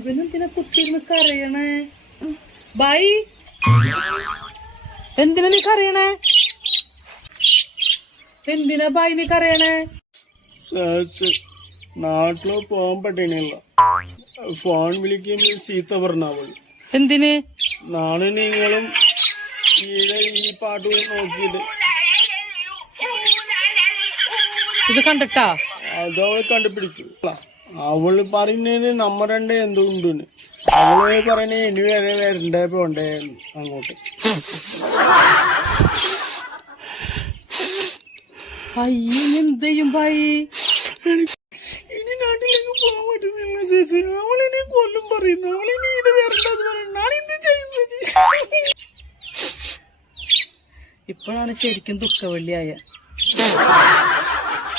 ഇവനെന്തിനാ കുത്തിരുന്ന് കരയണേ? By, എന്തിനാ നീ കരയണേ? എന്തിനാ ബൈ നീ കരയണേ? നാട്ടിലോ പോകാൻ പറ്റണില്ല. ഫോൺ വിളിക്കുമ്പോൾ ചീത്ത പറഞ്ഞാൽ എന്തിന്? നാളെ നിങ്ങളും ഈ പാട്ട് നോക്കിയിട്ട് ഇത് കണ്ടിട്ടാ അതവള് കണ്ടുപിടിച്ചു. അവള് പറയുന്നതിന് നമ്മ രണ്ടേ എന്തുകൊണ്ടിന് അവള് പറയണേ ഇനി വരെ വരണ്ടേ പോണ്ടേ അങ്ങോട്ട്. അയ്യോ എന്ത് ചെയ്യും ബൈ? ഇനി നാട്ടിലേക്ക് പോകാൻ പറ്റുന്നില്ല ചേച്ചി. അവളിനെ കൊല്ലും പറയുന്നു. അവളിനി ഇവിടെ വരണ്ടെന്ന് പറയുന്നു. നാളെന്ത് ചെയ്യും ചേച്ചി? ഇപ്പോഴാണ് ശരിക്കും ദുഃഖവെള്ളിയായ.